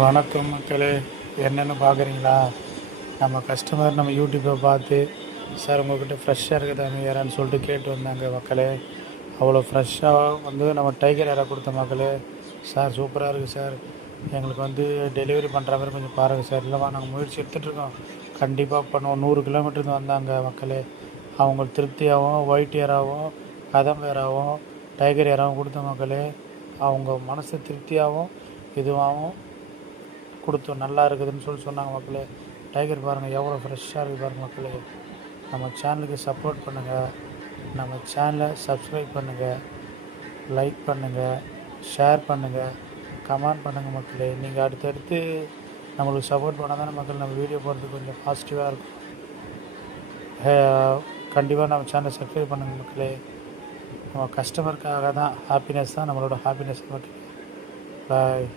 வணக்கம் மக்களே, என்னென்னு பார்க்குறீங்களா? நம்ம கஸ்டமர் நம்ம யூடியூப்பை பார்த்து, சார் உங்கள்கிட்ட ஃப்ரெஷ்ஷாக இருக்குதாங்க இறான்னு சொல்லிட்டு கேட்டு வந்தாங்க மக்களே. அவ்வளோ ஃப்ரெஷ்ஷாக வந்து நம்ம டைகர் இறா கொடுத்த மக்களே. சார் சூப்பராக இருக்குது சார், எங்களுக்கு வந்து டெலிவரி பண்ணுற மாதிரி கொஞ்சம் பாருங்கள் சார். இல்லைவா, நாங்கள் முயற்சி எடுத்துகிட்ருக்கோம், கண்டிப்பாக பண்ணுவோம். 100 கிலோமீட்டருந்து வந்தாங்க மக்களே. அவங்க திருப்தியாகவும் ஒயிட் இறாவும் கதம்ப இறாவும் டைகர் இறாவும் கொடுத்த மக்களே. அவங்க மனசு திருப்தியாகவும் இதுவாகவும் கொடுத்தோம், நல்லா இருக்குதுன்னு சொன்னாங்க மக்களே. டைகர் பாருங்கள் எவ்வளோ ஃப்ரெஷ்ஷாக இருக்குது பாருங்கள் மக்களே. நம்ம சேனலுக்கு சப்போர்ட் பண்ணுங்கள், நம்ம சேனலை சப்ஸ்கிரைப் பண்ணுங்கள், லைக் பண்ணுங்கள், ஷேர் பண்ணுங்கள், கமெண்ட் பண்ணுங்கள் மக்களே. நீங்கள் அடுத்தடுத்து நம்மளுக்கு சப்போர்ட் பண்ணால் தானே மக்கள் நம்ம வீடியோ போடுறதுக்கு கொஞ்சம் பாசிட்டிவாக இருக்கும். கண்டிப்பாக நம்ம சேனலை சப்ஸ்கிரைப் பண்ணுங்கள் மக்களே. நம்ம கஸ்டமருக்காக தான், ஹாப்பினஸ் தான் நம்மளோட ஹாப்பினஸ் மக்களே. பாய்.